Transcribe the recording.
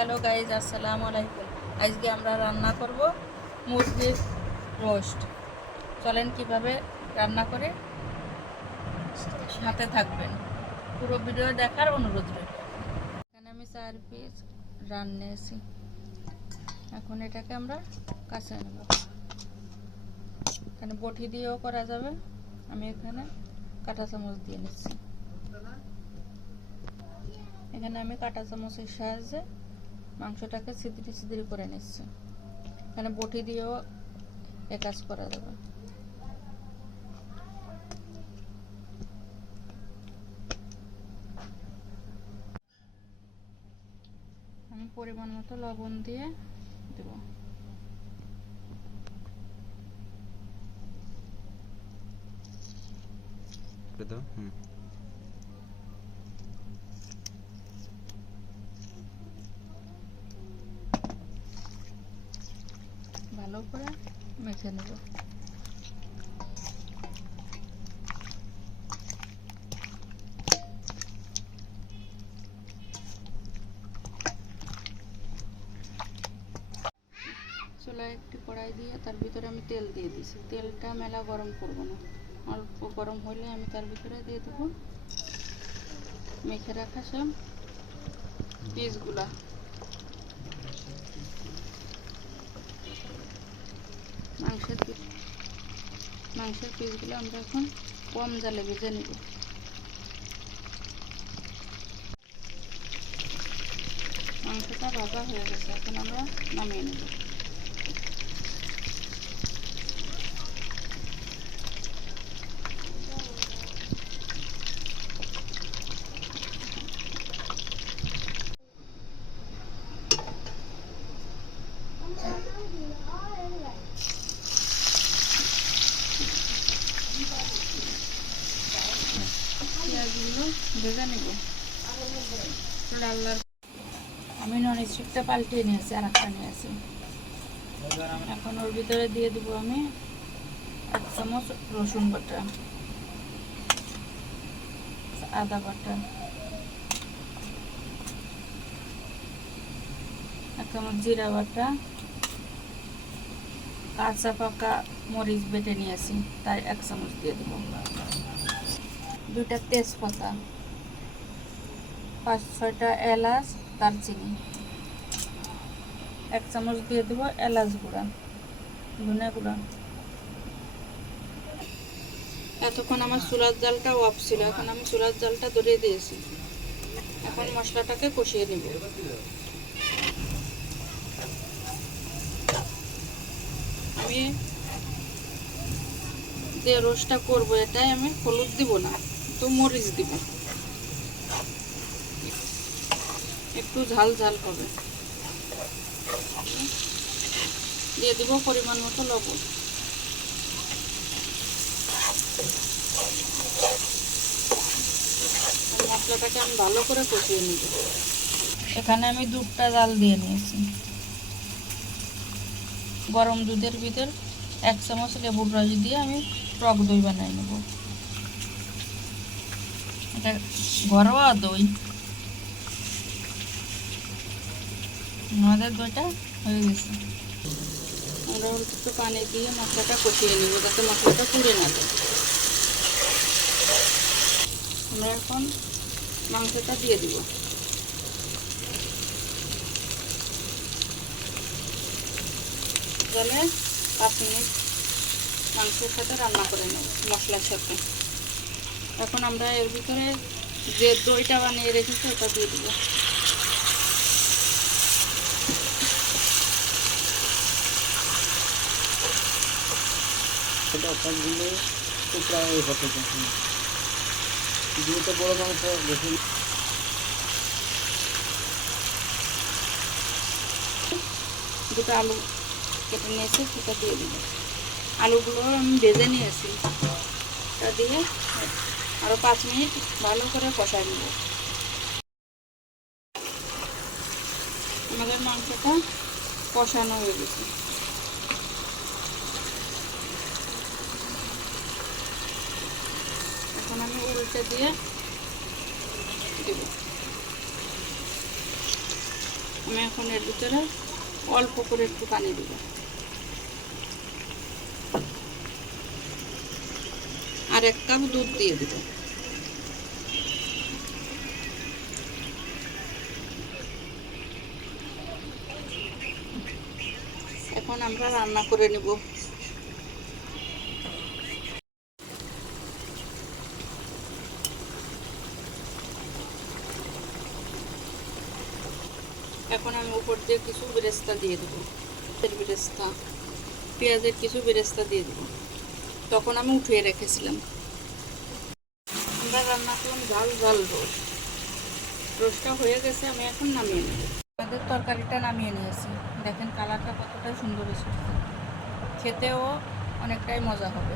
Hello guys, আসসালামু আলাইকুম। আজকে আমরা রান্না করব মুরগির রোস্ট। চলেন কিভাবে রান্না করে, সাথে থাকবেন, পুরো ভিডিও দেখার অনুরোধ রইল। এখানে আমি 4 পিস রান্নেছি। এখন এটাকে আমরা কাছে নেব। এখানে বটি দিয়েও করা যাবে, আমি এখানে কাঁটা চামচ দিয়ে নিচ্ছি। এখানে আমি কাঁটা চামচের সাহায্যে মাংসটাকে ছিদ্রি ছিদ্রি করে নিচ্ছি। এখানে বটি দিয়েও এ কাজ করা যাবে। আমি পরিমাণ মতো লবণ দিয়ে দেব। ভালো করে মেখে নেব। চুলায় একটি কড়াই দিয়ে তার ভিতরে আমি তেল দিয়ে দিয়েছি। তেলটা মেলা গরম করব না, অল্প গরম হলে আমি তার ভিতরে দিয়ে দেবো মেখে রাখা সব পিসগুলা। মাংসের পিসগুলো আমরা এখন কম জালে ভেজে নেব। মাংসটা ভাজা হয়ে গেছে, এখন আমরা নামিয়ে নেব। পেঁয়াজগুলো ভেজে নেব। আমি নন স্টিকটা পাল্টিয়ে নিয়েছি, আর একটা নিয়েছি। এখন ওর ভিতরে দিয়ে দেবো আমি 1 চামচ রসুন বাটা, আদা বাটা, 1 চামচ জিরা বাটা, কাঁচা পাকা মরিচ বেটে নিয়েছি, তাই 1 চামচ দিয়ে দেবো। 2টা তেজপাতা, 5-6টা এলাচ, দারচিনি, 1 চামচ দিয়ে দেবো এলাচ গুঁড়া, ধনে গুঁড়া। এতক্ষণ আমার চুলার জালটা অফ ছিল, এখন আমি চুলার জালটা ধরিয়ে দিয়েছি। এখন মশলাটাকে কষিয়ে নেব। আমি যে রোস্টটা করবো এটাই আমি হলুদ দিব না, তো মরিচ দিব, একটু ঝাল ঝাল হবে। দিয়ে দেবো পরিমাণ মতো লবণ। মশলাটাকে আমি ভালো করে কষিয়ে নেব। এখানে আমি দুধটা জাল দিয়ে নিয়েছি। গরম দুধের ভিতর 1 চামচ লেবুর রস দিয়ে আমি টক দই বানিয়ে নেব। এটা ঘরোয়া দই। আমাদের দইটা হয়ে গেছে। আমরা অল্প একটু পানি দিয়ে মশলাটা কষিয়ে নেব, যাতে মশলাটা পুড়ে না যায়। আমরা এখন মাংসটা দিয়ে দিব। জলে 5 মিনিট মাংসের সাথে রান্না করে নেব, মশলার সাথে। এখন আমরা এর ভিতরে যে দইটা বানিয়ে রেখেছি ওটা দিয়ে দিব। বড় মাংস বেশি 2টা আলু কেটে নিয়েছি, সেটা দিয়ে দিব। আলুগুলো আমি ভেজে নিয়েছি, এটা দিয়ে আরও 5 মিনিট ভালো করে কষাই নেব। আমাদের মাংসটা কষানো হয়ে গেছে। এখন আমি উল্টে দিয়ে দেব। আমি এখন এর ভিতরে অল্প করে একটু পানি দিব, আর 1 কাপ দুধ দিয়ে দিব। এখন আমরা রান্না করে নেব। এখন আমি উপর দিয়ে কিছু বেরেস্তা দিয়ে দেবো, বেরেস্তা, পেঁয়াজের কিছু বেরেস্তা দিয়ে দেবো। তখন আমি উঠিয়ে রেখেছিলাম। আমরা রান্না করলাম ঝাল ঝাল রোস্ট। রোস্টটা হয়ে গেছে, আমি এখন নামিয়ে নেব। আমাদের তরকারিটা নামিয়ে নিয়েছি, দেখেন কালারটা কতটা সুন্দর এসেছে, খেতেও অনেকটাই মজা হবে।